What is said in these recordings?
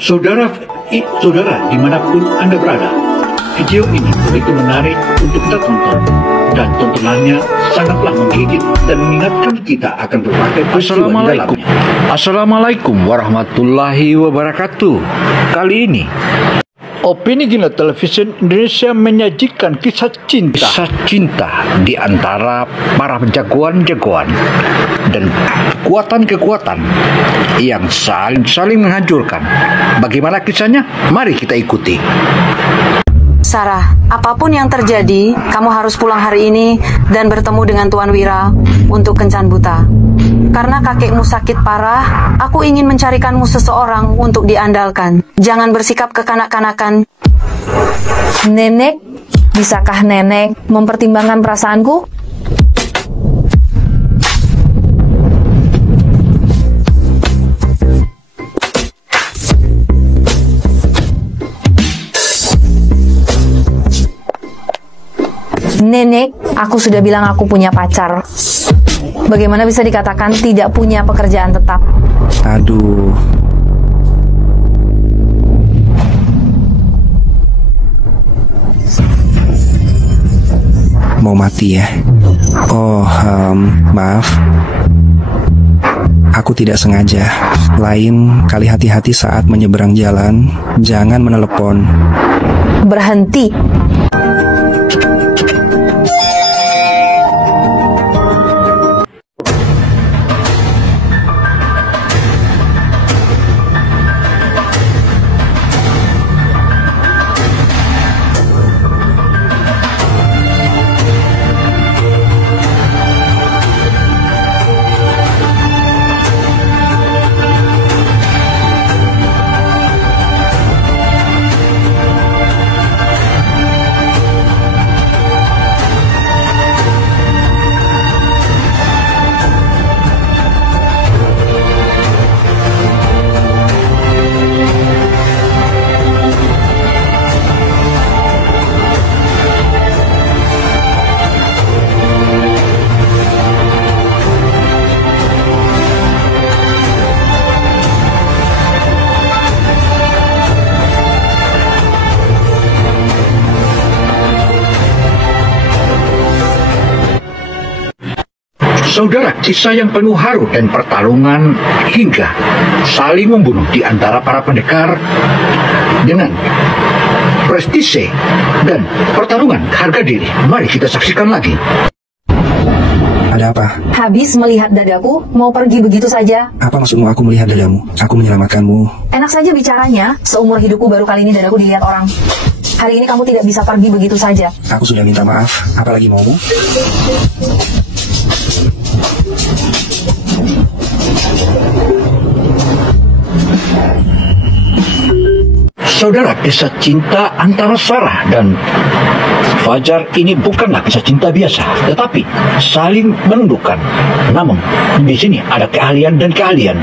Saudara dimanapun Anda berada, video ini begitu menarik untuk kita tonton, dan tontonannya sangatlah menggigit dan mengingatkan kita akan berbagai peristiwa di dalamnya. Assalamualaikum warahmatullahi wabarakatuh. Kali ini Opini Gila Television Indonesia menyajikan kisah cinta di antara para jagoan-jagoan dan kekuatan-kekuatan yang saling menghancurkan. Bagaimana kisahnya? Mari kita ikuti. Sarah, apapun yang terjadi, kamu harus pulang hari ini dan bertemu dengan Tuan Wira untuk kencan buta. Karena kakekmu sakit parah, aku ingin mencarikanmu seseorang untuk diandalkan. Jangan bersikap kekanak-kanakan. Nenek, bisakah nenek mempertimbangkan perasaanku? Nenek, aku sudah bilang aku punya pacar. Bagaimana bisa dikatakan tidak punya pekerjaan tetap? Aduh. Mau mati ya? Oh, maaf. Aku tidak sengaja. Lain kali hati-hati saat menyeberang jalan. Jangan menelepon. Berhenti. Saudara, kisah yang penuh haru dan pertarungan hingga saling membunuh di antara para pendekar dengan prestise dan pertarungan harga diri. Mari kita saksikan lagi. Ada apa? Habis melihat dadaku, mau pergi begitu saja? Apa maksudmu aku melihat dadamu? Aku menyelamatkanmu. Enak saja bicaranya, seumur hidupku baru kali ini dadaku dilihat orang. Hari ini kamu tidak bisa pergi begitu saja. Aku sudah minta maaf, apalagi maumu? Saudara, kisah cinta antara Sarah dan Fajar ini bukanlah kisah cinta biasa, tetapi saling menundukkan. Namun, di sini ada keahlian dan keahlian.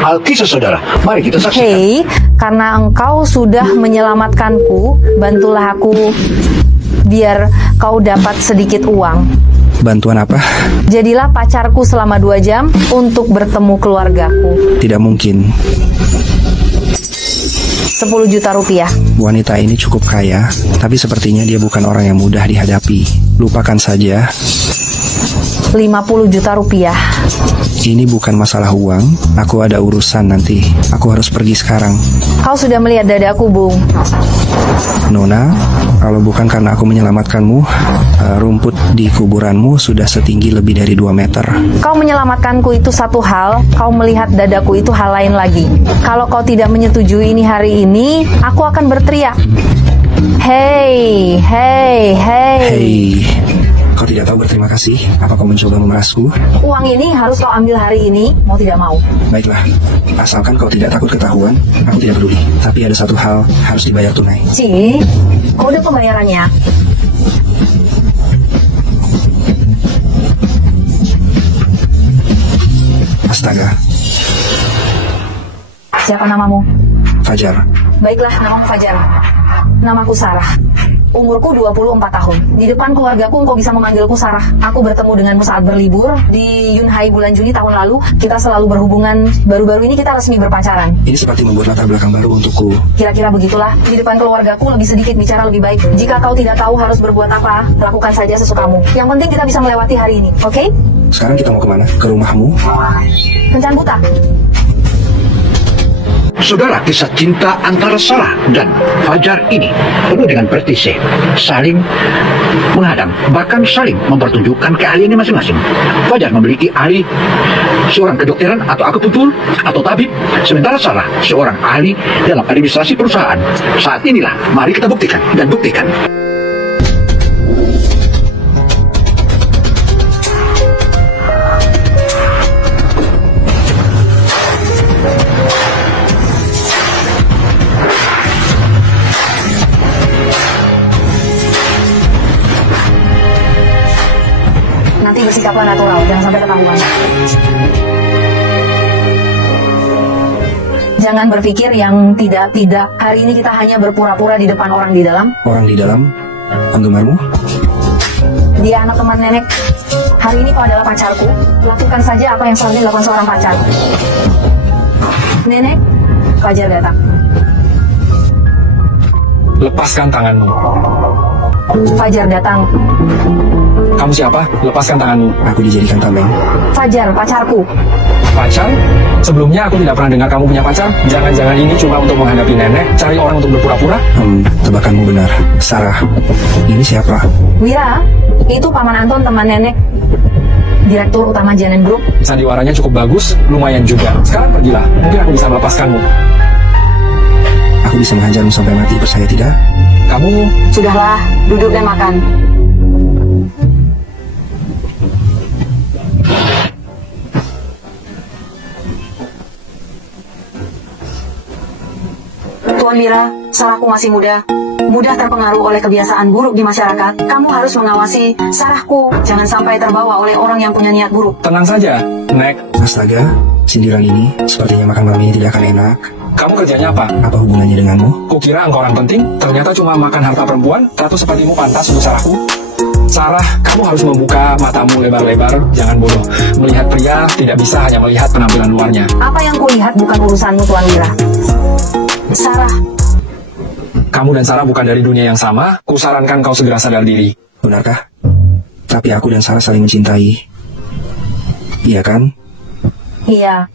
Alkisah saudara, mari kita saksikan. Hei, karena engkau sudah menyelamatkanku, bantulah aku biar kau dapat sedikit uang. Bantuan apa? Jadilah pacarku selama 2 jam untuk bertemu keluargaku. Tidak mungkin. 10 juta rupiah. Wanita ini cukup kaya, tapi sepertinya dia bukan orang yang mudah dihadapi. Lupakan saja. 50 juta rupiah. Ini bukan masalah uang. Aku ada urusan nanti. Aku harus pergi sekarang. Kau sudah melihat dadaku, Bung. Nona, kalau bukan karena aku menyelamatkanmu, rumput di kuburanmu sudah setinggi lebih dari 2 meter. Kau menyelamatkanku itu satu hal, kau melihat dadaku itu hal lain lagi. Kalau kau tidak menyetujui ini hari ini, aku akan berteriak. Hei, hei, hei. Hei, kau tidak tahu berterima kasih? Apa kau mencoba memerasku? Uang ini harus kau ambil hari ini, mau tidak mau. Baiklah, asalkan kau tidak takut ketahuan, aku tidak peduli. Tapi ada satu hal, harus dibayar tunai. Ci, kode pembayarannya. Astaga. Siapa namamu? Fajar. Baiklah, namamu Fajar. Namaku Sarah. Umurku 24 tahun. Di depan keluargaku engkau bisa memanggilku Sarah. Aku bertemu denganmu saat berlibur di Yunhai bulan Juni tahun lalu. Kita selalu berhubungan. Baru-baru ini kita resmi berpacaran. Ini seperti membuat latar belakang baru untukku. Kira-kira begitulah. Di depan keluargaku lebih sedikit bicara lebih baik. Jika kau tidak tahu harus berbuat apa, lakukan saja sesukamu. Yang penting kita bisa melewati hari ini, oke? Sekarang kita mau kemana? Ke rumahmu? Kencan Buta. Saudara, kisah cinta antara Sarah dan Fajar ini penuh dengan prestisih, saling menghadang, bahkan saling mempertunjukkan keahliannya masing-masing. Fajar memiliki ahli seorang kedokteran atau akupuntur atau tabib, sementara Sarah seorang ahli dalam administrasi perusahaan. Saat inilah, mari kita buktikan dan buktikan. Nanti bersikaplah natural, jangan sampai ketahuan. Jangan berpikir yang tidak-tidak. Hari ini kita hanya berpura-pura di depan orang di dalam. Orang di dalam? Penggemarmu? Dia anak teman nenek. Hari ini kau adalah pacarku. Lakukan saja apa yang seharusnya dilakukan seorang pacar. Nenek, Fajar datang. Lepaskan tanganmu. Fajar datang. Kamu siapa? Lepaskan tanganmu. Aku dijadikan tameng. Fajar, pacarku. Pacar? Sebelumnya aku tidak pernah dengar kamu punya pacar. Jangan-jangan ini cuma untuk menghadapi nenek, cari orang untuk berpura-pura? Tebakanmu benar. Sarah, ini siapa? Wira, itu Paman Anton teman nenek. Direktur utama Janen Group. Sandiwaranya cukup bagus, lumayan juga. Sekarang pergilah, mungkin aku bisa melepaskanmu. Aku bisa menghajarmu sampai mati, percaya tidak? Kamu... Sudahlah, duduk dan makan. Tuan Wira, Sarahku masih muda. Mudah terpengaruh oleh kebiasaan buruk di masyarakat. Kamu harus mengawasi Sarahku. Jangan sampai terbawa oleh orang yang punya niat buruk. Tenang saja, Nek. Astaga, sindiran ini sepertinya makan malam ini tidak akan enak. Kamu kerjanya apa? Apa hubungannya denganmu? Kukira engkau orang penting, ternyata cuma makan harta perempuan. Ratu sepertimu pantas untuk Sarahku. Sarah, kamu harus membuka matamu lebar-lebar. Jangan bodoh. Melihat pria tidak bisa hanya melihat penampilan luarnya. Apa yang kulihat bukan urusanmu, Tuan Wira. Sarah, Kamu dan Sarah bukan dari dunia yang sama. Kusarankan kau segera sadar diri. Benarkah? Tapi aku dan Sarah saling mencintai. Iya kan? Iya.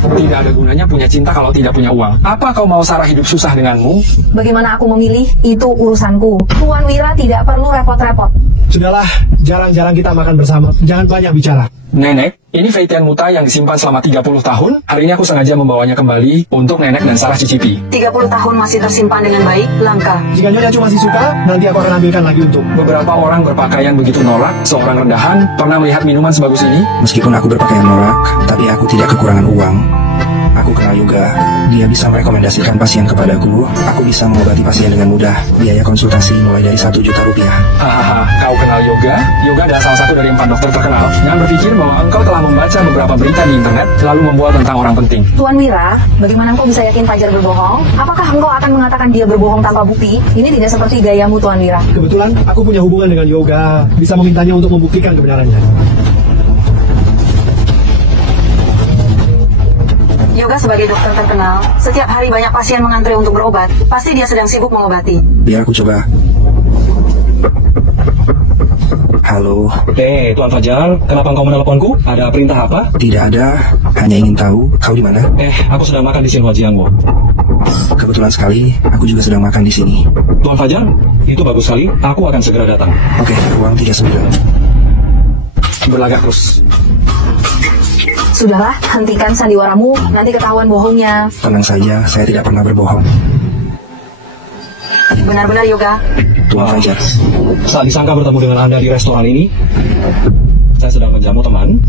Tidak ada gunanya punya cinta kalau tidak punya uang. Apa kau mau Sarah hidup susah denganmu? Bagaimana aku memilih, itu urusanku. Tuan Wira tidak perlu repot-repot. Sudahlah, jarang-jarang kita makan bersama. Jangan banyak bicara. Nenek, ini Feitian Muta yang disimpan selama 30 tahun. Hari ini aku sengaja membawanya kembali untuk Nenek dan Sarah cicipi. 30 tahun masih tersimpan dengan baik, langka. Jika Nyonya cuma masih suka, nanti aku akan ambilkan lagi untuk. Beberapa orang berpakaian begitu norak, seorang rendahan, pernah melihat minuman sebagus ini? Meskipun aku berpakaian norak, tapi aku tidak kekurangan uang. Aku kenal Yoga. Dia bisa merekomendasikan pasien kepadaku. Aku bisa mengobati pasien dengan mudah. Biaya konsultasi mulai dari 1 juta rupiah. Hahaha, kau kenal Yoga? Yoga adalah salah satu dari 4 dokter terkenal. Jangan berpikir bahwa engkau telah membaca beberapa berita di internet, lalu membual tentang orang penting. Tuan Wira, bagaimana engkau bisa yakin Fajar berbohong? Apakah engkau akan mengatakan dia berbohong tanpa bukti? Ini tidak seperti gayamu, Tuan Wira. Kebetulan aku punya hubungan dengan Yoga. Bisa memintanya untuk membuktikan kebenarannya. Yoga sebagai dokter terkenal, setiap hari banyak pasien mengantre untuk berobat. Pasti dia sedang sibuk mengobati. Biar aku coba. Halo, Tuan Fajar, kenapa engkau meneleponku? Ada perintah apa? tidak ada. Hanya ingin tahu kau di mana. Aku sedang makan di Xinhua Jiangwo. Kebetulan sekali, aku juga sedang makan di sini. Tuan Fajar, itu bagus sekali. Aku akan segera datang. Oke, uang 39. Berlagak terus. Sudahlah, hentikan sandiwaramu, nanti ketahuan bohongnya. Tenang saja, saya tidak pernah berbohong. Benar-benar Yoga. Tuan Fajar, Saat disangka bertemu dengan Anda di restoran ini, saya sedang menjamu teman.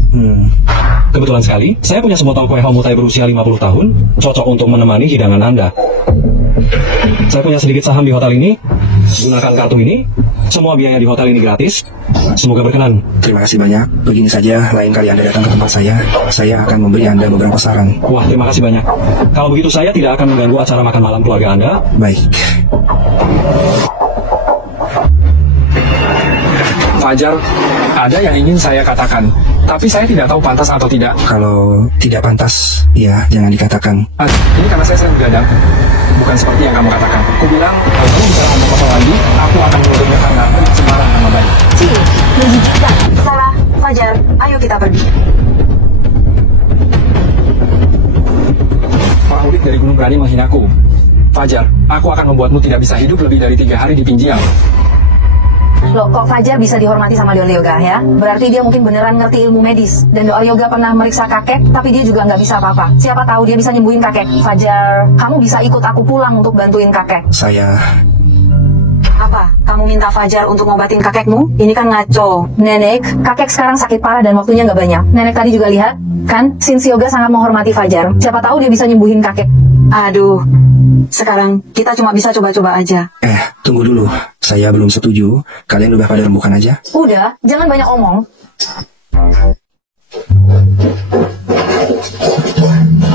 Kebetulan sekali, saya punya sebotol kue Haumutai berusia 50 tahun, cocok untuk menemani hidangan Anda. Saya punya sedikit saham di hotel ini, gunakan kartu ini, semua biaya di hotel ini gratis. Semoga berkenan. Terima kasih banyak. Begini saja, lain kali Anda datang ke tempat saya akan memberi Anda beberapa saran. Wah, terima kasih banyak. Kalau begitu saya tidak akan mengganggu acara makan malam keluarga Anda. Baik. Fajar, ada yang ingin saya katakan, tapi saya tidak tahu pantas atau tidak. Kalau tidak pantas, ya jangan dikatakan. Ini karena saya sering begadang, bukan seperti yang kamu katakan. Aku bilang, kalau kamu bicara omong kosong lagi, aku akan menuntutnya karena pencemaran nama baik. Sarah, Fajar, ayo kita pergi. Para murid dari gunung berani menghinaku. Fajar, aku akan membuatmu tidak bisa hidup lebih dari 3 hari di Pinjiang. Loh, kok Fajar bisa dihormati sama Doa Yoga ya? Berarti dia mungkin beneran ngerti ilmu medis. Dan Doa Yoga pernah meriksa kakek, tapi dia juga nggak bisa apa-apa. Siapa tahu dia bisa nyembuhin kakek. Fajar, kamu bisa ikut aku pulang untuk bantuin kakek. Apa? Kamu minta Fajar untuk ngobatin kakekmu? Ini kan ngaco. Nenek, kakek sekarang sakit parah dan waktunya nggak banyak. Nenek tadi juga lihat, kan? Sins Yoga sangat menghormati Fajar. Siapa tahu dia bisa nyembuhin kakek. Aduh, sekarang kita cuma bisa coba-coba aja. Tunggu dulu. Saya belum setuju. Kalian udah pada rembukan aja? Udah, jangan banyak omong.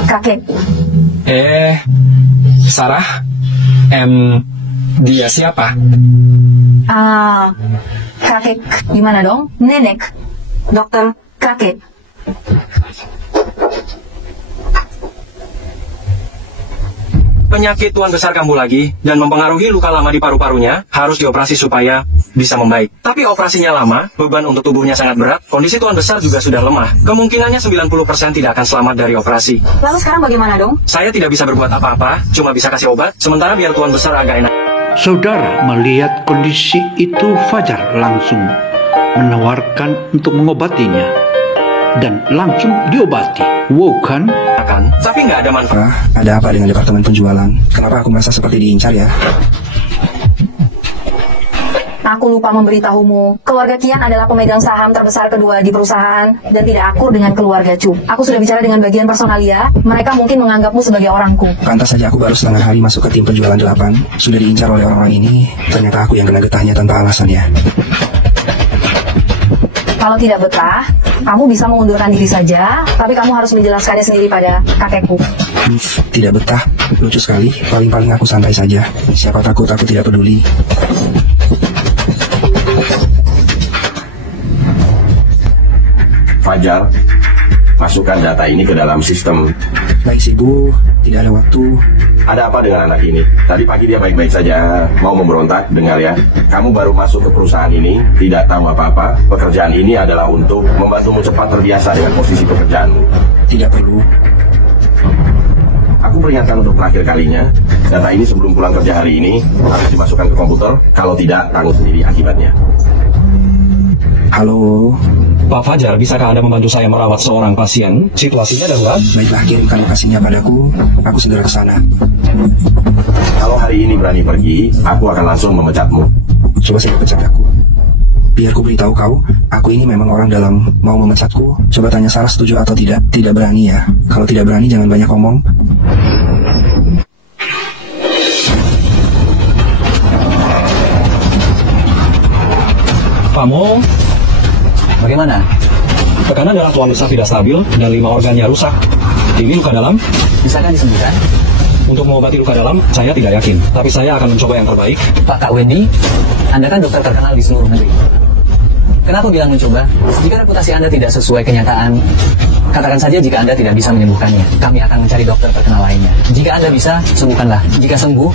Kakek. Sarah? Dia siapa? Kakek. Gimana dong? Nenek. Dokter, Kakek. Penyakit tuan besar kambuh lagi dan mempengaruhi luka lama di paru-parunya harus dioperasi supaya bisa membaik. Tapi operasinya lama, beban untuk tubuhnya sangat berat, kondisi tuan besar juga sudah lemah. Kemungkinannya 90% tidak akan selamat dari operasi. lalu sekarang bagaimana dong? Saya tidak bisa berbuat apa-apa, cuma bisa kasih obat, sementara biar tuan besar agak enak. Saudara melihat kondisi itu, Fajar langsung menawarkan untuk mengobatinya dan langsung diobati. Wow kan? Tapi nggak ada manfaat. Ada apa dengan departemen penjualan? Kenapa aku merasa seperti diincar ya? Aku lupa memberitahumu, keluarga Kian adalah pemegang saham terbesar kedua di perusahaan dan tidak akur dengan keluarga Chu. Aku sudah bicara dengan bagian personalia, mereka mungkin menganggapmu sebagai orangku. Pantas saja aku baru setengah hari masuk ke tim penjualan 8, sudah diincar oleh orang-orang ini. Ternyata aku yang kena getahnya tanpa alasan ya. Kalau tidak betah, kamu bisa mengundurkan diri saja, tapi kamu harus menjelaskannya sendiri pada kakekku. Tidak betah, lucu sekali. Paling-paling aku santai saja. Siapa takut aku tidak peduli. Fajar, masukkan data ini ke dalam sistem. Baik sibuk, tidak ada waktu. Ada apa dengan anak ini? Tadi pagi dia baik-baik saja, mau memberontak, dengar ya. Kamu baru masuk ke perusahaan ini, tidak tahu apa-apa. Pekerjaan ini adalah untuk membantumu cepat terbiasa dengan posisi pekerjaanmu. Tidak perlu. Aku peringatkan untuk terakhir kalinya, data ini sebelum pulang kerja hari ini harus dimasukkan ke komputer, kalau tidak, tanggung sendiri akibatnya. Halo. Pak Fajar, bisakah Anda membantu saya merawat seorang pasien? Situasinya darurat. Baiklah, kirimkan lokasinya padaku. Aku segera ke sana. Kalau hari ini berani pergi, aku akan langsung memecatmu. Coba saya pecat aku. Biar ku beritahu kau, aku ini memang orang dalam. Mau memecatku? Coba tanya Sarah setuju atau tidak. Tidak berani ya. Kalau tidak berani jangan banyak omong. Pamo, Bagaimana? tekanan darah tuan besar tidak stabil dan 5 organnya rusak. Ini luka dalam. Bisakah disembuhkan? Untuk mengobati luka dalam, saya tidak yakin. Tapi saya akan mencoba yang terbaik. Pak Kak Wendy, Anda kan dokter terkenal di seluruh negeri. Kenapa bilang mencoba? Jika reputasi Anda tidak sesuai kenyataan, katakan saja jika Anda tidak bisa menyembuhkannya. Kami akan mencari dokter terkenal lainnya. Jika Anda bisa, sembuhkanlah. Jika sembuh,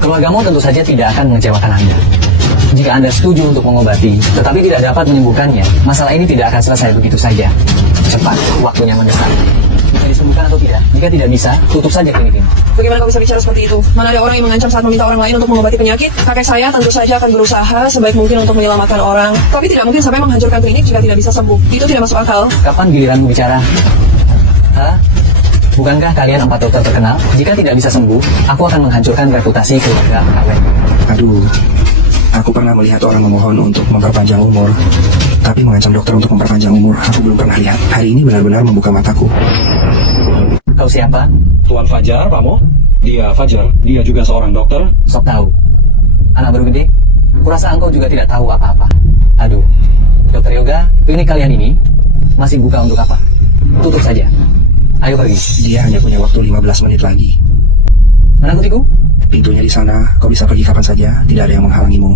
keluargamu tentu saja tidak akan mengecewakan Anda. Jika Anda setuju untuk mengobati, tetapi tidak dapat menyembuhkannya, masalah ini tidak akan selesai begitu saja. Cepat, waktunya mendesak. Bisa disembuhkan atau tidak? Jika tidak bisa, tutup saja klinik ini. Bagaimana kau bisa bicara seperti itu? Mana ada orang yang mengancam saat meminta orang lain untuk mengobati penyakit? Kakek saya tentu saja akan berusaha sebaik mungkin untuk menyelamatkan orang. Tapi tidak mungkin sampai menghancurkan klinik jika tidak bisa sembuh. Itu tidak masuk akal. Kapan giliranmu bicara? Hah? Bukankah kalian 4 dokter terkenal? Jika tidak bisa sembuh, aku akan menghancurkan reputasi keluarga kalian. Aduh, aku pernah melihat orang memohon untuk memperpanjang umur. Tapi mengancam dokter untuk memperpanjang umur, aku belum pernah lihat. Hari ini benar-benar membuka mataku. Kau siapa? Tuan Fajar, Pamo. Dia Fajar, dia juga seorang dokter. Sok tahu. Anak baru gede. Kurasa engkau juga tidak tahu apa-apa. Aduh, Dokter Yoga, klinik kalian ini masih buka untuk apa? Tutup saja. Ayo pergi. Dia hanya punya waktu 15 menit lagi. Menakutiku? Pintunya di sana, kau bisa pergi kapan saja, tidak ada yang menghalangimu.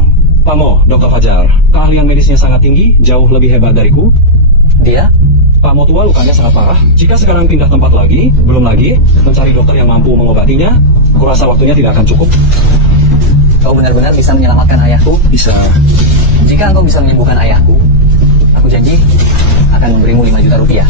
Pamo, Dokter Fajar, keahlian medisnya sangat tinggi, jauh lebih hebat dariku. Dia? Pamo tua lukanya sangat parah. Jika sekarang pindah tempat lagi, belum lagi mencari dokter yang mampu mengobatinya, kurasa waktunya tidak akan cukup. Kau benar-benar bisa menyelamatkan ayahku? Bisa. Jika engkau bisa menyembuhkan ayahku, aku janji akan memberimu 5 juta rupiah.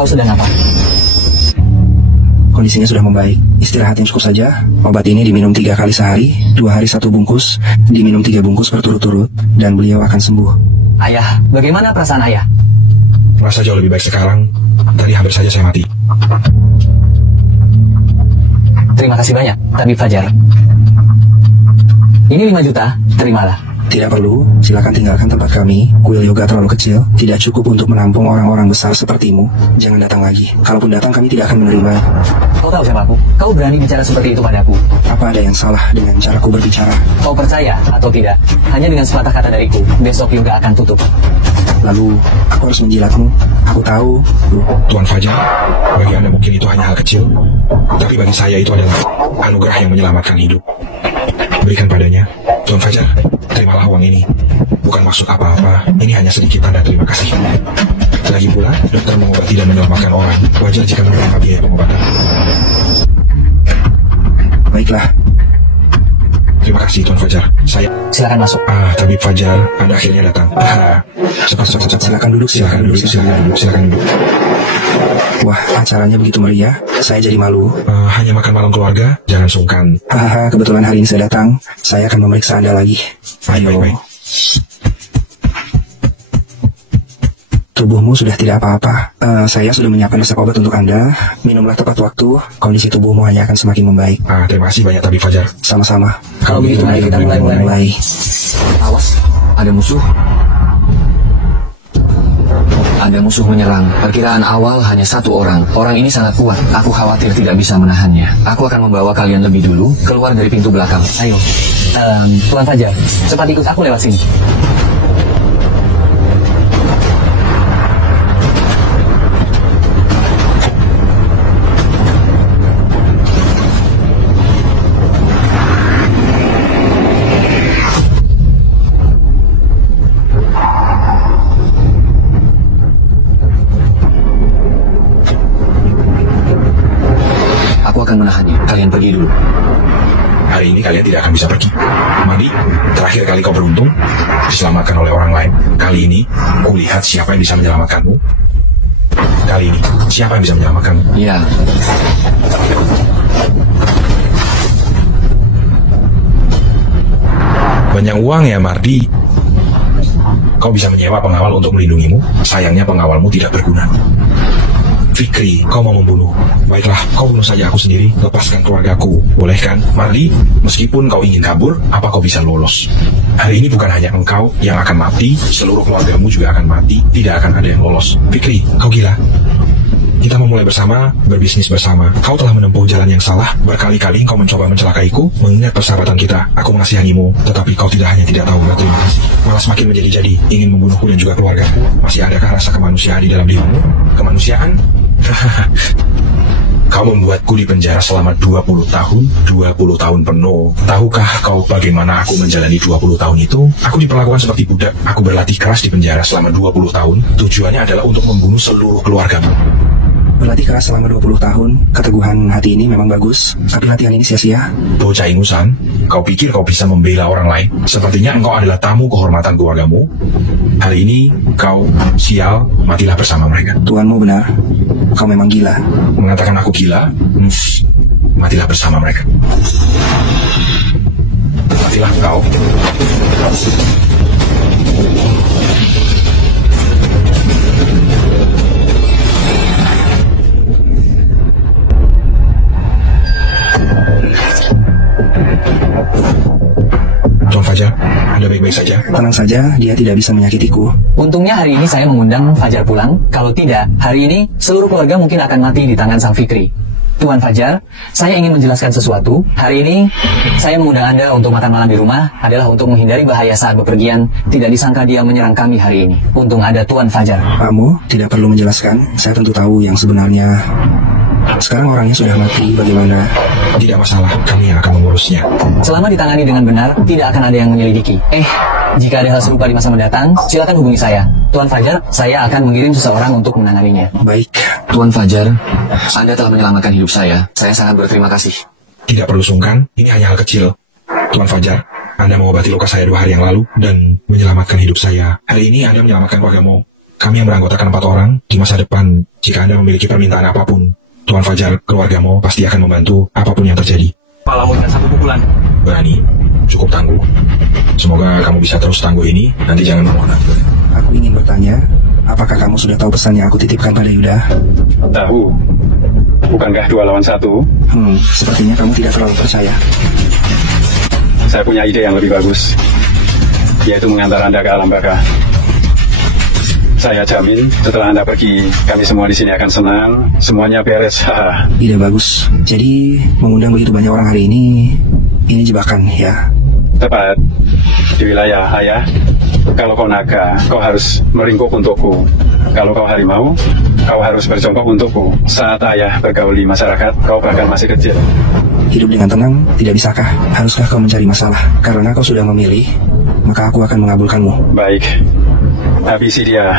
Kau sedang apa? Kondisinya sudah membaik. Istirahatin cukup saja. Obat ini diminum 3 kali sehari, 2 hari 1 bungkus, diminum 3 bungkus berturut-turut, dan beliau akan sembuh. Ayah, bagaimana perasaan ayah? Rasa jauh lebih baik sekarang. Tadi hampir saja saya mati. Terima kasih banyak, Tabib Fajar. Ini 5 juta, terimalah. Tidak perlu, silakan tinggalkan tempat kami. Kuil yoga terlalu kecil, tidak cukup untuk menampung orang-orang besar sepertimu. Jangan datang lagi. Kalaupun datang, kami tidak akan menerima. Kau tahu siapa aku? Kau berani bicara seperti itu padaku? Apa ada yang salah dengan caraku berbicara? Kau percaya atau tidak? Hanya dengan sepatah kata dariku, besok yoga akan tutup. Lalu, aku harus menjilatmu. Aku tahu. Tuan Fajar, bagi Anda mungkin itu hanya hal kecil, tapi bagi saya itu adalah anugerah yang menyelamatkan hidup. Berikan padanya. Tuan Fajar, terimalah uang ini. Bukan maksud apa-apa, ini hanya sedikit tanda terima kasih. Lagi pula, dokter mengobati dan menyelamatkan orang. Wajar jika menerima biaya pengobatan. Baiklah. Terima kasih Tuan Fajar. Saya... Silakan masuk. Tabib Fajar, Anda akhirnya datang. Cepat. Silakan duduk. Silakan duduk. Wah, acaranya begitu meriah. Saya jadi malu. Hanya makan malam keluarga, jangan sungkan. Hahaha, kebetulan hari ini saya datang. Saya akan memeriksa Anda lagi. Baik. Tubuhmu sudah tidak apa-apa. Saya sudah menyiapkan resep obat untuk Anda. Minumlah tepat waktu. Kondisi tubuhmu hanya akan semakin membaik. Terima kasih banyak Tabib Fajar. Sama-sama. Kalau begitu, mari kita mulai. Awas, ada musuh. Ada musuh menyerang. Perkiraan awal hanya 1 orang. Orang ini sangat kuat. Aku khawatir tidak bisa menahannya. Aku akan membawa kalian lebih dulu keluar dari pintu belakang. Ayo, Tuan Fajar, cepat ikut aku lewat sini. Menahannya. Kalian pergi dulu. Hari ini kalian tidak akan bisa pergi. Mandi, terakhir kali kau beruntung diselamatkan oleh orang lain. Kali ini, kulihat siapa yang bisa menyelamatkanmu. Kali ini, siapa yang bisa menyelamatkanmu? Iya. Banyak uang ya, Mardi. Kau bisa menyewa pengawal untuk melindungimu. Sayangnya pengawalmu tidak berguna. Fikri, kau mau membunuh. Baiklah, kau bunuh saja aku sendiri. Lepaskan keluargaku. Boleh kan? Mardi, meskipun kau ingin kabur, apa kau bisa lolos? Hari ini bukan hanya engkau yang akan mati, seluruh keluargamu juga akan mati. Tidak akan ada yang lolos. Fikri, kau gila. Kita memulai bersama, berbisnis bersama. Kau telah menempuh jalan yang salah. Berkali-kali kau mencoba mencelakaiku. Mengingat persahabatan kita, aku mengasihanimu. Tetapi kau tidak hanya tidak tahu berterima kasih, malah semakin menjadi-jadi, ingin membunuhku dan juga keluargaku. Masih adakah rasa kemanusiaan di dalam dirimu? Kemanusiaan? Kau membuatku di penjara selama 20 tahun, 20 tahun penuh. Tahukah kau bagaimana aku menjalani 20 tahun itu? Aku diperlakukan seperti budak. Aku berlatih keras di penjara selama 20 tahun. Tujuannya adalah untuk membunuh seluruh keluargamu. Berlatih keras selama 20 tahun, keteguhan hati ini memang bagus, tapi latihan ini sia-sia. Bocah ingusan, kau pikir kau bisa membela orang lain? Sepertinya engkau adalah tamu kehormatan keluargamu. Hari ini kau sial, matilah bersama mereka. Tuanmu benar, kau memang gila. Mengatakan aku gila? Matilah bersama mereka. Matilah kau. Tuan Fajar, Anda baik-baik saja? Tenang saja, dia tidak bisa menyakitiku. Untungnya hari ini saya mengundang Fajar pulang. Kalau tidak, hari ini seluruh keluarga mungkin akan mati di tangan Sang Fikri. Tuan Fajar, saya ingin menjelaskan sesuatu. Hari ini saya mengundang Anda untuk makan malam di rumah adalah untuk menghindari bahaya saat bepergian. Tidak disangka dia menyerang kami hari ini. Untung ada Tuan Fajar. Kamu tidak perlu menjelaskan. Saya tentu tahu yang sebenarnya. Sekarang orangnya sudah mati, bagaimana? Tidak masalah, kami yang akan mengurusnya. Selama ditangani dengan benar, tidak akan ada yang menyelidiki. Jika ada hal serupa di masa mendatang, silakan hubungi saya. Tuan Fajar, saya akan mengirim seseorang untuk menanganinya. Baik. Tuan Fajar, Anda telah menyelamatkan hidup saya. Saya sangat berterima kasih. Tidak perlu sungkan, ini hanya hal kecil. Tuan Fajar, Anda mengobati luka saya 2 hari yang lalu dan menyelamatkan hidup saya. Hari ini Anda menyelamatkan keluargamu. Kami yang beranggotakan 4 orang di masa depan. Jika Anda memiliki permintaan apapun, Tuan Fajar, keluargamu pasti akan membantu apapun yang terjadi. Kepalamu dengan 1 pukulan. Berani, cukup tangguh. Semoga kamu bisa terus tangguh ini, nanti jangan memohon. Aku ingin bertanya, apakah kamu sudah tahu pesan yang aku titipkan pada Yuda? Tahu. Bukankah 2 lawan 1? Sepertinya kamu tidak terlalu percaya. Saya punya ide yang lebih bagus, yaitu mengantar Anda ke alam baka. Saya jamin setelah Anda pergi, kami semua di sini akan senang, semuanya beres. Ide bagus. Jadi mengundang begitu banyak orang hari ini jebakan ya? Tepat. Di wilayah ayah, kalau kau naga, kau harus meringkuk untukku. Kalau kau harimau, kau harus berjongkok untukku. Saat ayah bergaul di masyarakat, kau bahkan masih kecil. Hidup dengan tenang, tidak bisakah? Haruskah kau mencari masalah? Karena kau sudah memilih, maka aku akan mengabulkanmu. Baik. Habisi dia.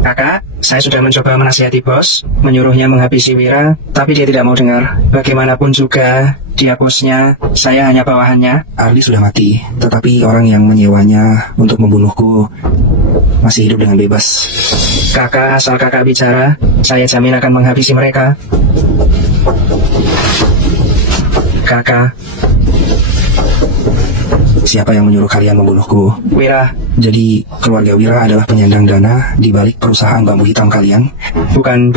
Kakak, saya sudah mencoba menasihati bos, menyuruhnya menghabisi Wira, tapi dia tidak mau dengar. Bagaimanapun juga, dia bosnya, saya hanya bawahannya. Ardi sudah mati, tetapi orang yang menyewanya untuk membunuhku masih hidup dengan bebas. Kakak, asal kakak bicara, saya jamin akan menghabisi mereka. Kakak, siapa yang menyuruh kalian membunuhku? Wira. Jadi keluarga Wira adalah penyandang dana di balik perusahaan bambu hitam kalian? Bukan.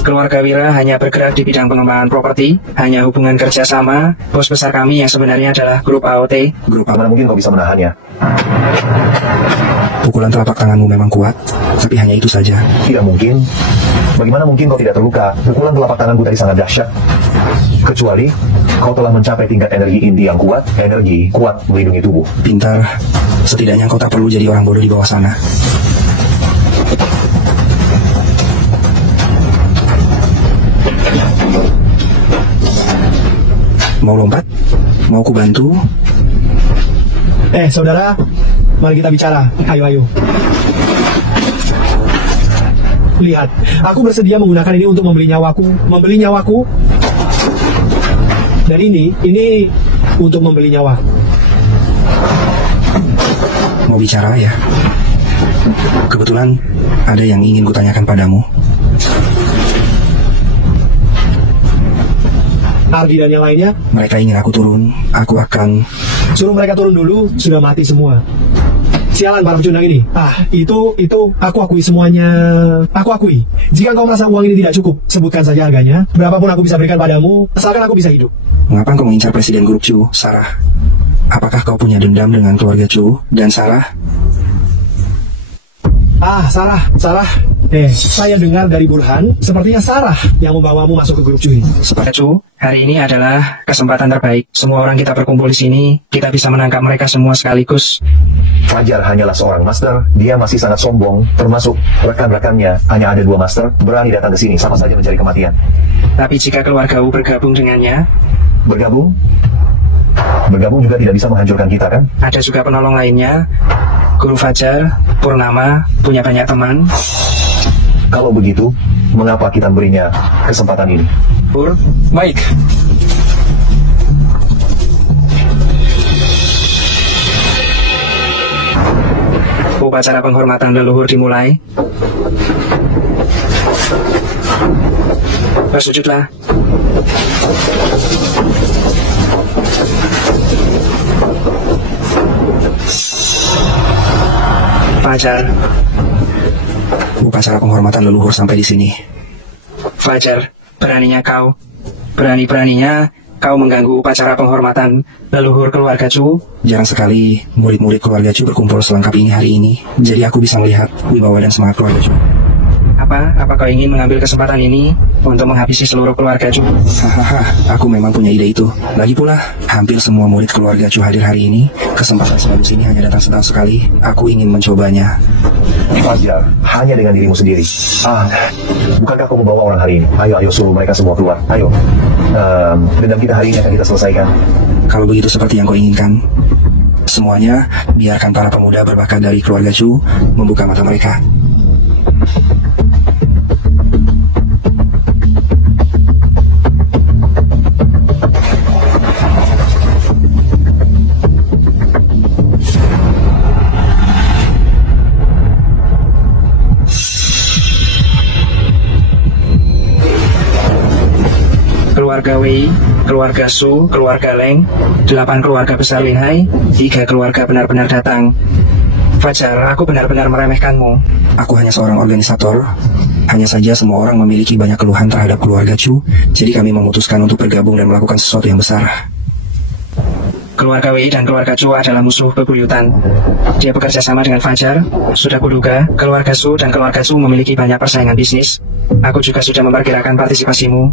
Keluarga Wira hanya bergerak di bidang pengembangan properti, hanya hubungan kerjasama. Bos besar kami yang sebenarnya adalah grup AOT. Grup Mana mungkin kau bisa menahannya? Pukulan telapak tanganmu memang kuat, tapi hanya itu saja. Tidak mungkin. Bagaimana mungkin kau tidak terluka? Pukulan telapak tanganku tadi sangat dahsyat. Kecuali kau telah mencapai tingkat energi inti yang kuat, energi kuat melindungi tubuh. Pintar. Setidaknya kau tak perlu jadi orang bodoh di bawah sana. Mau lompat? Mau ku bantu? Saudara, mari kita bicara. Ayo. Lihat, aku bersedia menggunakan ini untuk membeli nyawaku. Dan ini untuk membeli nyawa. Mau bicara ya? Kebetulan ada yang ingin kutanyakan padamu. Ardi dan yang lainnya? Mereka ingin aku turun. Aku akan... Suruh mereka turun dulu, sudah mati semua. Sialan para pecundang ini. Itu aku akui semuanya. Aku akui. Jika kau merasa uang ini tidak cukup, sebutkan saja harganya. Berapapun aku bisa berikan padamu, asalkan aku bisa hidup. Mengapa kau mengincar Presiden Grup Chu, Sarah? Apakah kau punya dendam dengan keluarga Chu dan Sarah? Sarah. Saya dengar dari Burhan, sepertinya Sarah yang membawamu masuk ke grup Chu ini. Seperti Chu, hari ini adalah kesempatan terbaik. Semua orang kita berkumpul di sini, kita bisa menangkap mereka semua sekaligus. Fajar hanyalah seorang master, dia masih sangat sombong, termasuk rekan-rekannya. Hanya ada 2 master, berani datang ke sini, sama saja mencari kematian. Tapi jika keluargamu bergabung dengannya... Bergabung? Bergabung juga tidak bisa menghancurkan kita, kan? Ada juga penolong lainnya. Guru Fajar, Purnama, punya banyak teman. Kalau begitu, mengapa kita berinya kesempatan ini? Pur, baik. Upacara penghormatan leluhur dimulai. Bersujudlah. Fajar. Upacara penghormatan leluhur sampai di sini. Fajar, beraninya kau, berani-beraninya kau mengganggu upacara penghormatan leluhur keluarga Chu. Jarang sekali murid-murid keluarga Chu berkumpul selengkap ini hari ini. Jadi aku bisa melihat wibawa dan semangat keluarga Chu. Apa kau ingin mengambil kesempatan ini untuk menghabisi seluruh keluarga Chu? Hahaha, aku memang punya ide itu. Lagi pula, hampir semua murid keluarga Chu hadir hari ini. Kesempatan sebagus ini hanya datang setahun sekali. Aku ingin mencobanya. Fajar, hanya dengan dirimu sendiri. Bukankah kau membawa orang hari ini? Ayo suruh mereka semua keluar. Ayo. Dendam kita hari ini akan kita selesaikan. Kalau begitu seperti yang kau inginkan, semuanya biarkan para pemuda berbakat dari keluarga Chu membuka mata mereka. Keluarga Wei, keluarga Su, keluarga Leng, 8 keluarga besar Lin Hai, 3 keluarga benar-benar datang. Fajar, aku benar-benar meremehkanmu. Aku hanya seorang organisator. Hanya saja semua orang memiliki banyak keluhan terhadap keluarga Chu, jadi kami memutuskan untuk bergabung dan melakukan sesuatu yang besar. Keluarga Wei dan keluarga Chu adalah musuh bebuyutan. Dia bekerja sama dengan Fajar. Sudah kuduga, keluarga Su dan keluarga Chu memiliki banyak persaingan bisnis. Aku juga sudah memperkirakan partisipasimu.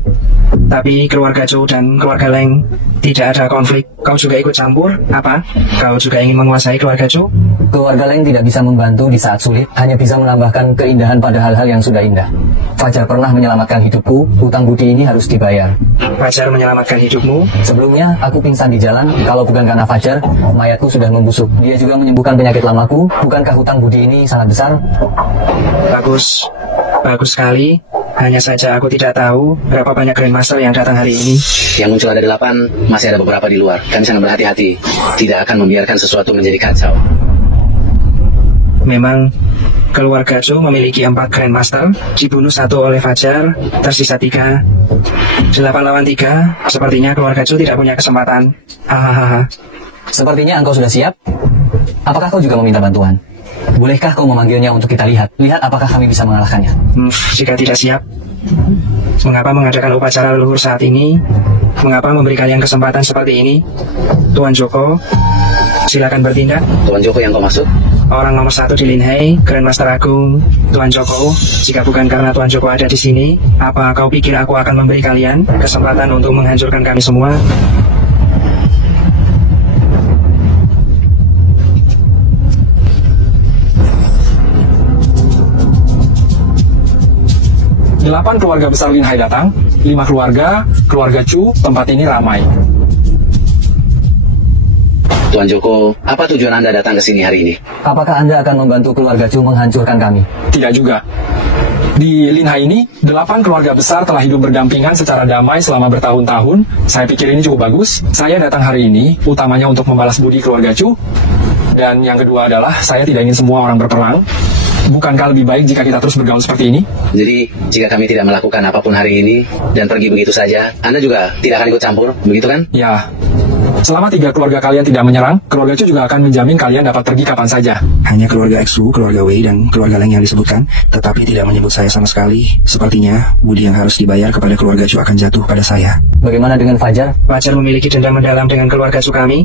Tapi keluarga Chu dan keluarga Leng tidak ada konflik. Kau juga ikut campur? Apa? Kau juga ingin menguasai keluarga Chu? Keluarga Leng tidak bisa membantu di saat sulit, hanya bisa menambahkan keindahan pada hal-hal yang sudah indah. Fajar pernah menyelamatkan hidupku, hutang budi ini harus dibayar. Fajar menyelamatkan hidupmu? Sebelumnya, aku pingsan di jalan, kalau bukan karena Fajar, mayatku sudah membusuk. Dia juga menyembuhkan penyakit lamaku, bukankah hutang budi ini sangat besar? Bagus sekali. Hanya saja aku tidak tahu berapa banyak Grandmaster yang datang hari ini. Yang muncul ada 8, masih ada beberapa di luar. Kami sangat berhati-hati, tidak akan membiarkan sesuatu menjadi kacau. Memang keluarga Chu memiliki 4 Grandmaster, dibunuh 1 oleh Fajar, tersisa 3. 8 lawan 3, sepertinya keluarga Chu tidak punya kesempatan. Hahaha. Sepertinya engkau sudah siap. Apakah kau juga meminta bantuan? Bolehkah kau memanggilnya untuk kita lihat? Lihat apakah kami bisa mengalahkannya. Jika tidak siap, mengapa mengadakan upacara leluhur saat ini? Mengapa memberi kalian kesempatan seperti ini? Tuan Joko, silakan bertindak. Tuan Joko yang kau maksud? Orang nomor 1 di Lin Hai, Grandmaster Agung, Tuan Joko. Jika bukan karena Tuan Joko ada di sini, apa kau pikir aku akan memberi kalian kesempatan untuk menghancurkan kami semua? Delapan keluarga besar Lin Hai datang, 5 keluarga Chu, tempat ini ramai. Tuan Joko, apa tujuan Anda datang ke sini hari ini? Apakah Anda akan membantu keluarga Chu menghancurkan kami? Tidak juga. Di Lin Hai ini, 8 keluarga besar telah hidup berdampingan secara damai selama bertahun-tahun. Saya pikir ini cukup bagus. Saya datang hari ini, utamanya untuk membalas budi keluarga Chu. Dan yang kedua adalah, saya tidak ingin semua orang berperang. Bukankah lebih baik jika kita terus bergaul seperti ini? Jadi, jika kami tidak melakukan apapun hari ini, dan pergi begitu saja, Anda juga tidak akan ikut campur, begitu kan? Ya. Selama 3 keluarga kalian tidak menyerang, keluarga Chu juga akan menjamin kalian dapat pergi kapan saja. Hanya keluarga Xu, keluarga Wei, dan keluarga Leng yang disebutkan, tetapi tidak menyebut saya sama sekali. Sepertinya, budi yang harus dibayar kepada keluarga Chu akan jatuh pada saya. Bagaimana dengan Fajar? Fajar memiliki dendam mendalam dengan keluarga Chu kami.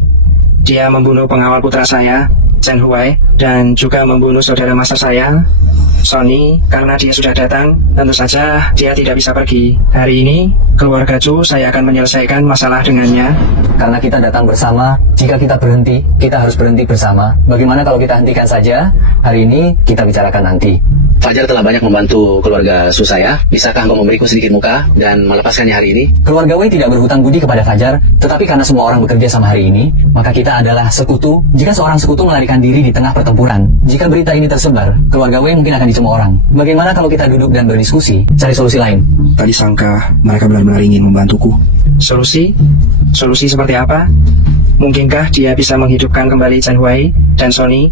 Dia membunuh pengawal putra saya, Chen Huai, dan juga membunuh saudara master saya, Sony. Karena dia sudah datang, tentu saja dia tidak bisa pergi. Hari ini, keluarga Chu saya akan menyelesaikan masalah dengannya. Karena kita datang bersama, jika kita berhenti, kita harus berhenti bersama. Bagaimana kalau kita hentikan saja? Hari ini kita bicarakan nanti. Fajar telah banyak membantu keluarga Su saya. Bisakah engkau memberiku sedikit muka dan melepaskannya hari ini? Keluarga Wei tidak berhutang budi kepada Fajar, tetapi karena semua orang bekerja sama hari ini, maka kita adalah sekutu. Jika seorang sekutu melarikan diri di tengah pertempuran, jika berita ini tersebar, keluarga Wei mungkin akan dicemooh orang. Bagaimana kalau kita duduk dan berdiskusi, cari solusi lain? Tadi sangka mereka benar-benar ingin membantuku. Solusi? Solusi seperti apa? Mungkinkah dia bisa menghidupkan kembali Chen Huai dan Sony?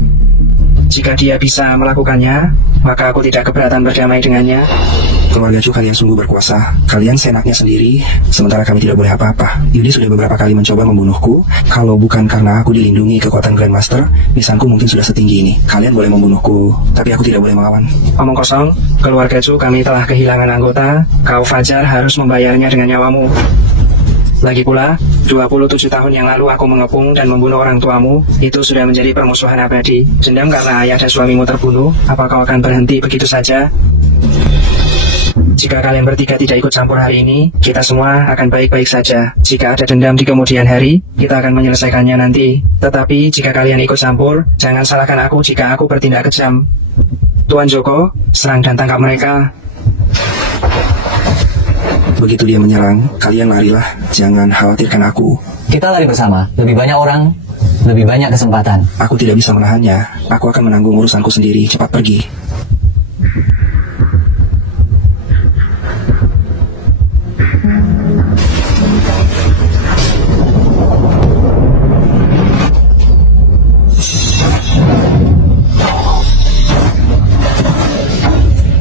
Jika dia bisa melakukannya, maka aku tidak keberatan berdamai dengannya. Keluarga Chu, kalian sungguh berkuasa. Kalian senaknya sendiri, sementara kami tidak boleh apa-apa. Yudi sudah beberapa kali mencoba membunuhku. Kalau bukan karena aku dilindungi kekuatan Grandmaster, nisanku mungkin sudah setinggi ini. Kalian boleh membunuhku, tapi aku tidak boleh melawan. Omong kosong, keluarga Chu, kami telah kehilangan anggota. Kau Fajar harus membayarnya dengan nyawamu. Lagi pula, 27 tahun yang lalu aku mengepung dan membunuh orang tuamu. Itu sudah menjadi permusuhan abadi. Dendam karena ayah dan suamimu terbunuh. Apa kau akan berhenti begitu saja? Jika kalian bertiga tidak ikut campur hari ini, kita semua akan baik-baik saja. Jika ada dendam di kemudian hari, kita akan menyelesaikannya nanti. Tetapi jika kalian ikut campur, jangan salahkan aku jika aku bertindak kejam. Tuan Joko, serang dan tangkap mereka. Begitu dia menyerang, kalian larilah. Jangan khawatirkan aku. Kita lari bersama. Lebih banyak orang, lebih banyak kesempatan. Aku tidak bisa menahannya. Aku akan menanggung urusanku sendiri. Cepat pergi.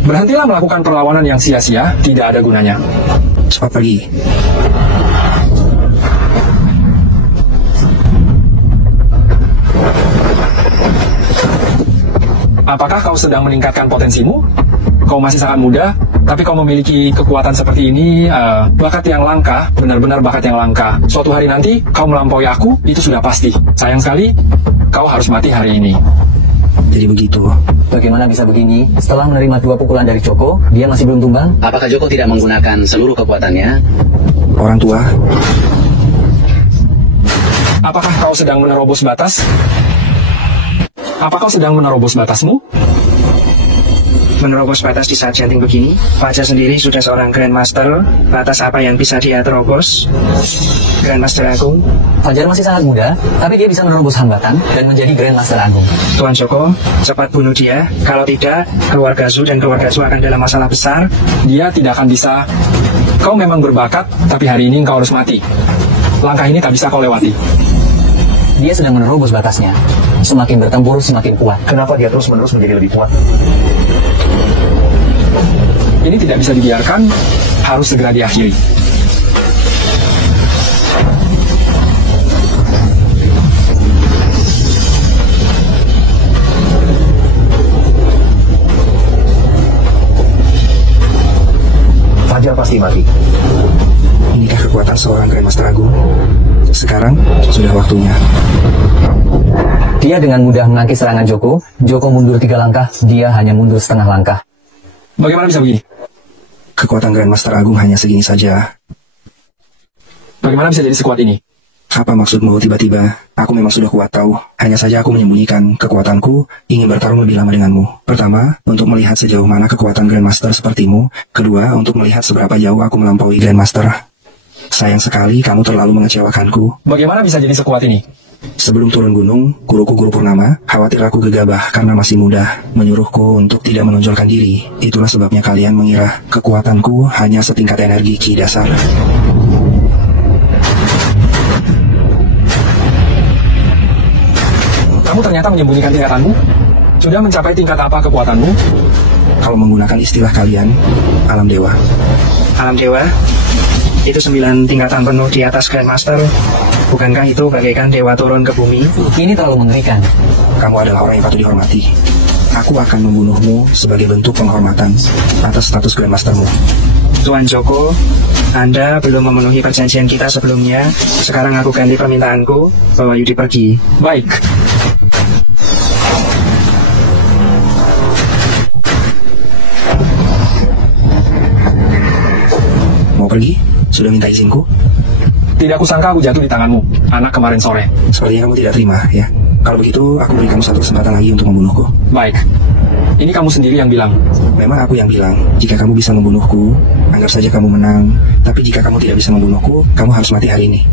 Berhentilah melakukan perlawanan yang sia-sia, tidak ada gunanya. Cepat pergi. Apakah kau sedang meningkatkan potensimu? Kau masih sangat muda, tapi kau memiliki kekuatan seperti ini, bakat yang langka, benar-benar bakat yang langka. Suatu hari nanti, kau melampaui aku, itu sudah pasti. Sayang sekali, kau harus mati hari ini. Jadi begitu. Bagaimana bisa begini? Setelah menerima 2 pukulan dari Joko, dia masih belum tumbang? Apakah Joko tidak menggunakan seluruh kekuatannya? Orang tua. Apakah kau sedang menerobos batas? Apakah kau sedang menerobos batasmu? Menerobos batas di saat genting begini? Fajar sendiri sudah seorang Grandmaster. Batas apa yang bisa dia terobos? Grandmaster Agung. Fajar masih sangat muda, tapi dia bisa menerobos hambatan dan menjadi Grandmaster Agung. Tuan Joko, cepat bunuh dia. Kalau tidak, keluarga Zu dan keluarga Zu akan dalam masalah besar. Dia tidak akan bisa. Kau memang berbakat, tapi hari ini kau harus mati. Langkah ini tak bisa kau lewati. Dia sedang menerobos batasnya. Semakin bertempur, semakin kuat. Kenapa dia terus-menerus menjadi lebih kuat? Ini tidak bisa dibiarkan, harus segera diakhiri. Fajar pasti mati. Inikah kekuatan seorang Grandmaster Agung? Sekarang sudah waktunya. Dia dengan mudah menangkis serangan Joko. Joko mundur 3 langkah, dia hanya mundur setengah langkah. Bagaimana bisa begini? Kekuatan Grandmaster Agung hanya segini saja. Bagaimana bisa jadi sekuat ini? Apa maksudmu tiba-tiba? Aku memang sudah kuat tahu. Hanya saja aku menyembunyikan kekuatanku, ingin bertarung lebih lama denganmu. Pertama, untuk melihat sejauh mana kekuatan Grandmaster sepertimu. Kedua, untuk melihat seberapa jauh aku melampaui Grandmaster. Sayang sekali kamu terlalu mengecewakanku. Bagaimana bisa jadi sekuat ini? Sebelum turun gunung, guruku Guru Purnama, khawatir aku gegabah karena masih muda, menyuruhku untuk tidak menonjolkan diri. Itulah sebabnya kalian mengira kekuatanku hanya setingkat energi Ki dasar. Kamu ternyata menyembunyikan tingkatanmu? Sudah mencapai tingkat apa kekuatanmu? Kalau menggunakan istilah kalian, alam dewa. Alam dewa? Itu 9 tingkatan penuh di atas Grandmaster. Bukankah itu bagaikan dewa turun ke bumi? Ini terlalu mengerikan. Kamu adalah orang yang patut dihormati. Aku akan membunuhmu sebagai bentuk penghormatan atas status Grandmastermu. Tuan Joko, Anda belum memenuhi perjanjian kita sebelumnya. Sekarang aku ganti permintaanku, bawa Yudi pergi. Baik. Mau pergi? Sudah minta izinku? Tidak kusangka aku jatuh di tanganmu, anak kemarin sore. Sepertinya kamu tidak terima, ya. Kalau begitu, aku beri kamu 1 kesempatan lagi untuk membunuhku. Baik. Ini kamu sendiri yang bilang. Memang aku yang bilang, jika kamu bisa membunuhku, anggap saja kamu menang. Tapi jika kamu tidak bisa membunuhku, kamu harus mati hari ini.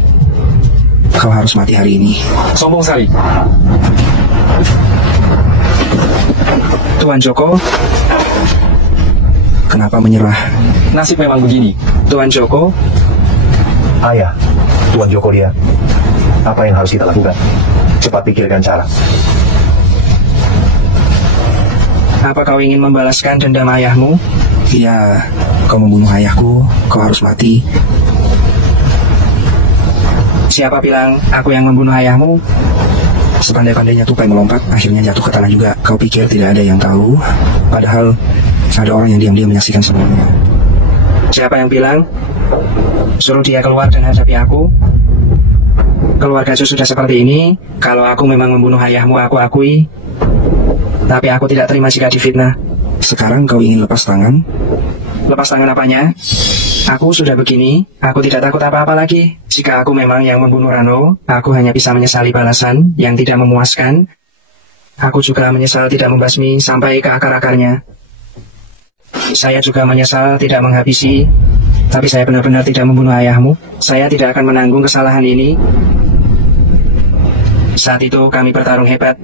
Kau harus mati hari ini. Sombong sekali. Tuan Joko, kenapa menyerah? Nasib memang begini. Tuan Joko, Ayah, Tuan Joko dia. Apa yang harus kita lakukan? Cepat pikirkan cara. apa kau ingin membalaskan dendam ayahmu? Ya, kau membunuh ayahku, kau harus mati. Siapa bilang aku yang membunuh ayahmu? Sepandai-pandainya tupai melompat, akhirnya jatuh ke tanah juga. Kau pikir tidak ada yang tahu, padahal ada orang yang diam-diam menyaksikan semuanya. Siapa yang bilang? Suruh dia keluar dan hadapi aku. Keluarga sudah seperti ini. Kalau aku memang membunuh ayahmu, aku akui. Tapi aku tidak terima jika difitnah. Sekarang kau ingin lepas tangan? Lepas tangan apanya? Aku sudah begini, aku tidak takut apa-apa lagi. Jika aku memang yang membunuh Rano, aku hanya bisa menyesali balasan yang tidak memuaskan. Aku juga menyesal tidak membasmi sampai ke akar-akarnya. Saya juga menyesal tidak menghabisi. Tapi saya benar-benar tidak membunuh ayahmu. Saya tidak akan menanggung kesalahan ini. Saat itu kami bertarung hebat.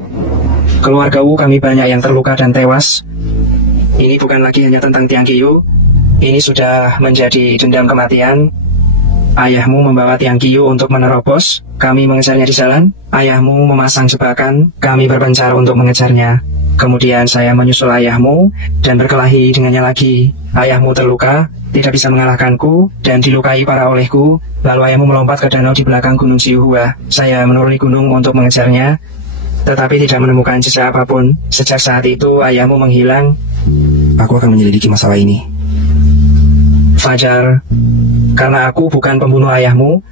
Keluargaku kami banyak yang terluka dan tewas. Ini bukan lagi hanya tentang Tiang Kiyu. Ini sudah menjadi dendam kematian. Ayahmu membawa Tiang Kiyu untuk menerobos. Kami mengejarnya di jalan. Ayahmu memasang jebakan. Kami berpencar untuk mengejarnya. Kemudian saya menyusul ayahmu dan berkelahi dengannya lagi. Ayahmu terluka, tidak bisa mengalahkanku, dan dilukai parah olehku. Lalu ayahmu melompat ke danau di belakang Gunung Jiuhua. Saya menuruni gunung untuk mengejarnya, tetapi tidak menemukan jejak apapun. Sejak saat itu ayahmu menghilang. Aku akan menyelidiki masalah ini. Fajar, karena aku bukan pembunuh ayahmu,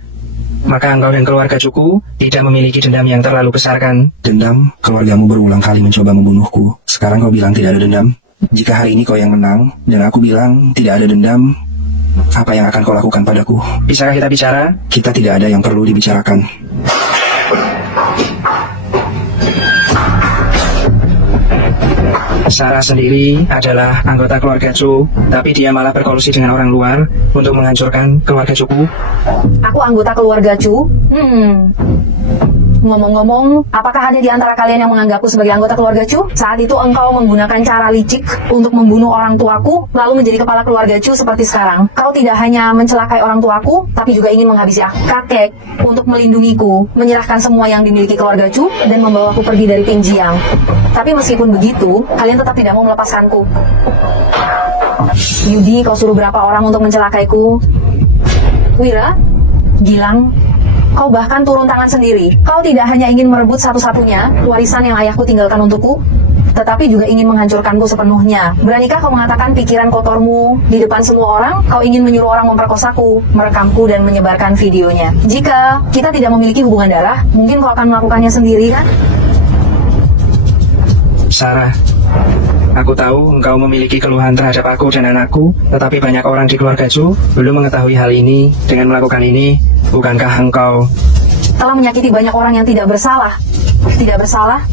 maka engkau dan keluarga Cuku tidak memiliki dendam yang terlalu besar, kan? Dendam? Keluargamu berulang kali mencoba membunuhku. Sekarang kau bilang tidak ada dendam? Jika hari ini kau yang menang, dan aku bilang tidak ada dendam, apa yang akan kau lakukan padaku? Bisakah kita bicara? Kita tidak ada yang perlu dibicarakan. Sarah sendiri adalah anggota keluarga Chu, tapi dia malah berkolusi dengan orang luar untuk menghancurkan keluarga Cuku. Aku anggota keluarga Chu? Ngomong-ngomong, apakah ada di antara kalian yang menganggapku sebagai anggota keluarga Chu? Saat itu engkau menggunakan cara licik untuk membunuh orang tuaku, lalu menjadi kepala keluarga Chu seperti sekarang. Kau tidak hanya mencelakai orang tuaku, tapi juga ingin menghabisi aku. Kakek, untuk melindungiku, menyerahkan semua yang dimiliki keluarga Chu, dan membawaku pergi dari Pingjiang. Tapi meskipun begitu, kalian tetap tidak mau melepaskanku. Yudi, kau suruh berapa orang untuk mencelakaiku? Wira, Gilang, kau bahkan turun tangan sendiri. Kau tidak hanya ingin merebut satu-satunya warisan yang ayahku tinggalkan untukku, tetapi juga ingin menghancurkanku sepenuhnya. Beranikah kau mengatakan pikiran kotormu di depan semua orang? Kau ingin menyuruh orang memperkosaku, merekamku, dan menyebarkan videonya. Jika kita tidak memiliki hubungan darah, mungkin kau akan melakukannya sendiri, kan? Sarah, aku tahu engkau memiliki keluhan terhadap aku dan anakku, tetapi banyak orang di keluarga Chu belum mengetahui hal ini. Dengan melakukan ini, bukankah engkau telah menyakiti banyak orang yang tidak bersalah? Tidak bersalah?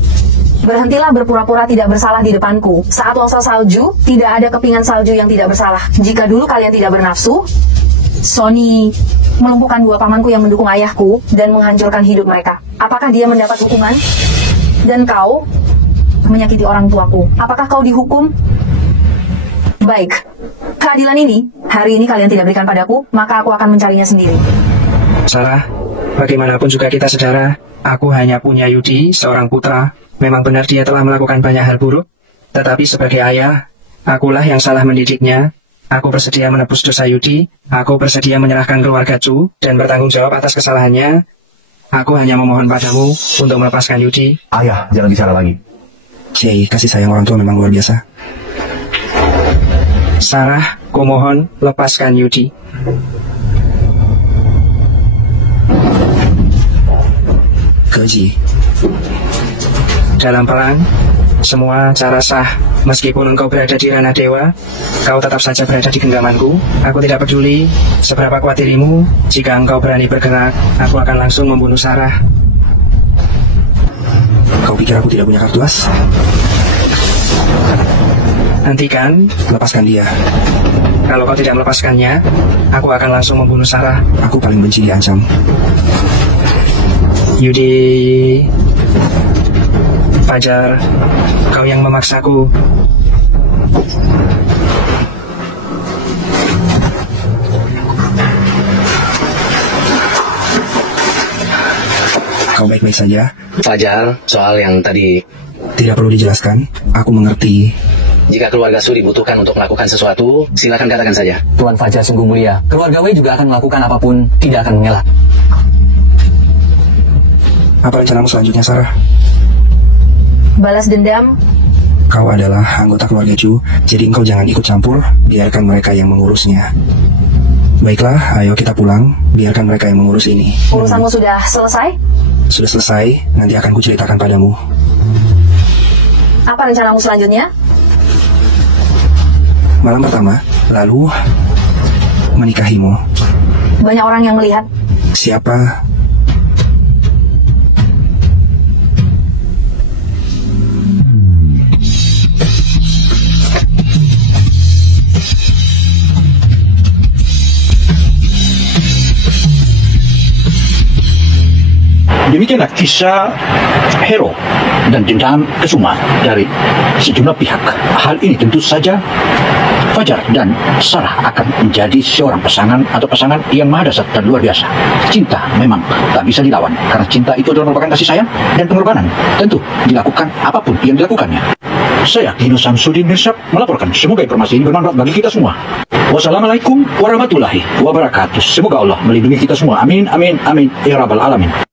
Berhentilah berpura-pura tidak bersalah di depanku. Saat longsor salju, tidak ada kepingan salju yang tidak bersalah. Jika dulu kalian tidak bernafsu, Sony melumpuhkan dua pamanku yang mendukung ayahku dan menghancurkan hidup mereka. Apakah dia mendapat hukuman? Dan kau menyakiti orang tuaku, apakah kau dihukum? Baik, keadilan ini, hari ini kalian tidak berikan padaku, maka aku akan mencarinya sendiri. Sarah, bagaimanapun juga kita saudara. Aku hanya punya Yudi, seorang putra. Memang benar dia telah melakukan banyak hal buruk, tetapi sebagai ayah, akulah yang salah mendidiknya. Aku bersedia menebus dosa Yudi. Aku bersedia menyerahkan keluarga Chu dan bertanggung jawab atas kesalahannya. Aku hanya memohon padamu untuk melepaskan Yudi. Ayah, jangan bicara lagi. Kiai, kasih sayang orang tua memang luar biasa. Sarah, kumohon lepaskan Yudi. Keji. Dalam perang, semua cara sah. Meskipun engkau berada di ranah dewa, kau tetap saja berada di genggamanku. Aku tidak peduli seberapa kuat dirimu. Jika engkau berani bergerak, aku akan langsung membunuh Sarah. Kau pikir aku tidak punya kartu as? Hentikan, lepaskan dia. Kalau kau tidak melepaskannya, aku akan langsung membunuh Sarah. Aku paling benci diancam. Yudi, Fajar, kau yang memaksaku. Kau baik-baik saja? Fajar, soal yang tadi... Tidak perlu dijelaskan, aku mengerti. Jika keluarga Su dibutuhkan untuk melakukan sesuatu, silakan katakan saja. Tuan Fajar sungguh mulia. Keluarga Wei juga akan melakukan apapun, tidak akan mengelak. Apa rencanamu selanjutnya, Sarah? Balas dendam. Kau adalah anggota keluarga Chu, jadi engkau jangan ikut campur, biarkan mereka yang mengurusnya. Baiklah, ayo kita pulang, biarkan mereka yang mengurus ini. Urusanmu sudah selesai? Sudah selesai, nanti akan kuceritakan padamu. Apa rencanamu selanjutnya? Malam pertama, lalu menikahimu. Banyak orang yang melihat. Siapa? Demikianlah kisah hero dan dendam kesuma dari sejumlah pihak. Hal ini tentu saja Fajar dan Sarah akan menjadi seorang pasangan atau pasangan yang maha dasar dan luar biasa. Cinta memang tak bisa dilawan, karena cinta itu adalah merupakan kasih sayang dan pengorbanan. Tentu dilakukan apapun yang dilakukannya. Saya Dino Samsudin Mirsab melaporkan. Semoga informasi ini bermanfaat bagi kita semua. Wassalamualaikum warahmatullahi wabarakatuh. Semoga Allah melindungi kita semua. Amin, amin, amin. Ya Rabbal Alamin.